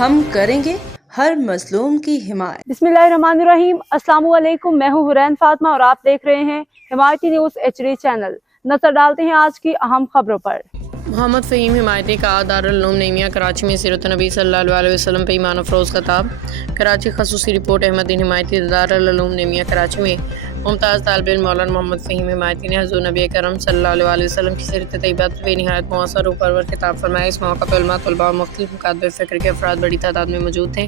ہم کریں گے ہر مظلوم کی حمایت۔ بسم اللہ الرحمن الرحیم۔ السلام علیکم، میں ہوں حرین فاطمہ اور آپ دیکھ رہے ہیں حمایتی نیوز HD چینل۔ نظر ڈالتے ہیں آج کی اہم خبروں پر۔ محمد فہیم حمایتی کا دارالعلوم نعیمیہ کراچی میں سیرت نبی صلی اللہ علیہ وسلم پہ ایمان افروز خطاب۔ کراچی خصوصی رپورٹ۔ احمد دین حمایتی دارالعلوم نعیمیہ کراچی میں ممتاز طالب علم مولانا محمد فہیم حمایتی نے حضور نبی کرم صلی اللہ علیہ وسلم کی سیرت طیبہ پر بے نہایت مؤثر و پرور خطاب فرمایا۔ اس موقع پر علماء، طلباء اور مختلف مکاتب فکر کے افراد بڑی تعداد میں موجود تھے۔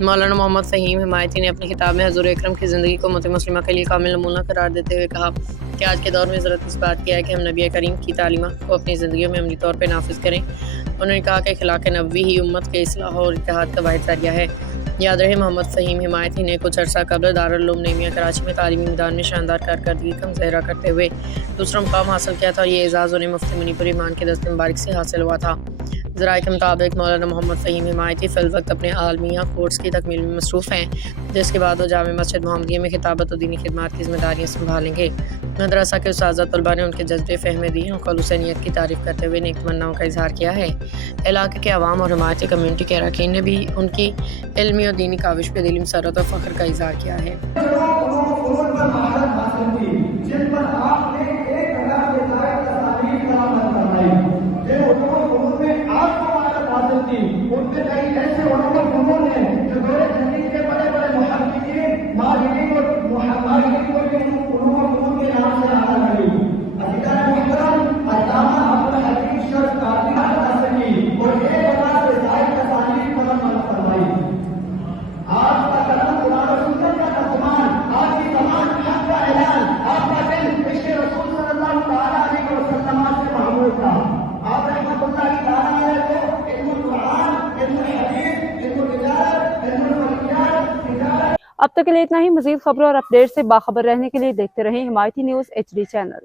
مولانا محمد فہیم حمایتی نے اپنے خطاب میں حضور اکرم کی زندگی کو امت مسلمہ کے لیے کامل نمونہ قرار دیتے ہوئے کہا کہ آج کے دور میں ضرورت اس بات کی ہے کہ ہم نبی کریم کی تعلیمات کو اپنی زندگیوں میں عملی طور پر نافذ کریں۔ انہوں نے کہا کہ اخلاق نبوی ہی امت کے اصلاح اور اتحاد کا واحد ذریعہ ہے۔ یاد رہے، محمد فہیم حمایتی نے کچھ عرصہ قبل دارالعلوم نعیمیہ کراچی میں تعلیمی میدان میں شاندار کارکردگی کا مظاہرہ کرتے ہوئے دوسرا مقام حاصل کیا تھا اور یہ اعزاز انہیں مفتی منی پور ایمان کے دست مبارک سے حاصل ہوا تھا۔ ذرائع کے مطابق مولانا محمد فہیم حمایتی فی الوقت اپنے عالمیہ کورس کی تکمیل میں مصروف ہیں، جس کے بعد وہ جامع مسجد محمدیہ میں خطابت و دینی خدمات کی ذمہ داریاں سنبھالیں گے۔ مدرسہ کے اساتذہ طلباء نے ان کے جذبے فہم دین اور خلوص نیت کی تعریف کرتے ہوئے نیک تمناؤں کا اظہار کیا ہے۔ علاقے کے عوام اور حمایتی کمیونٹی کے اراکین نے بھی ان کی علمی اور دینی کاوش پہ دلی مسرت اور فخر کا اظہار کیا ہے۔ ان کے کئی ایسے علماء نے جو دور جدید کے بڑے بڑے محققین، ماہرین اور ماہرین کو بھی علوم کے نام سے آنا لگی۔ عزیزان محترم، علامہ عبدالحکیم شرف قاضی حسنی اور یہ جماعت رسائل تصانیف قلم فرمائی۔ آپ کا قلم قرآن و سنت کا ترجمان، آپ کی زبان حق کا اعلان، آپ کا دل عشق رسول صلی اللہ تعالیٰ علیہ وسلم سے محمود تھا۔ آپ رحمۃ اللہ تعالیٰ علیہ کو اب تک کے لیے اتنا ہی۔ مزید خبروں اور اپڈیٹ سے باخبر رہنے کے لیے دیکھتے رہیں حمایتی نیوز HD چینل۔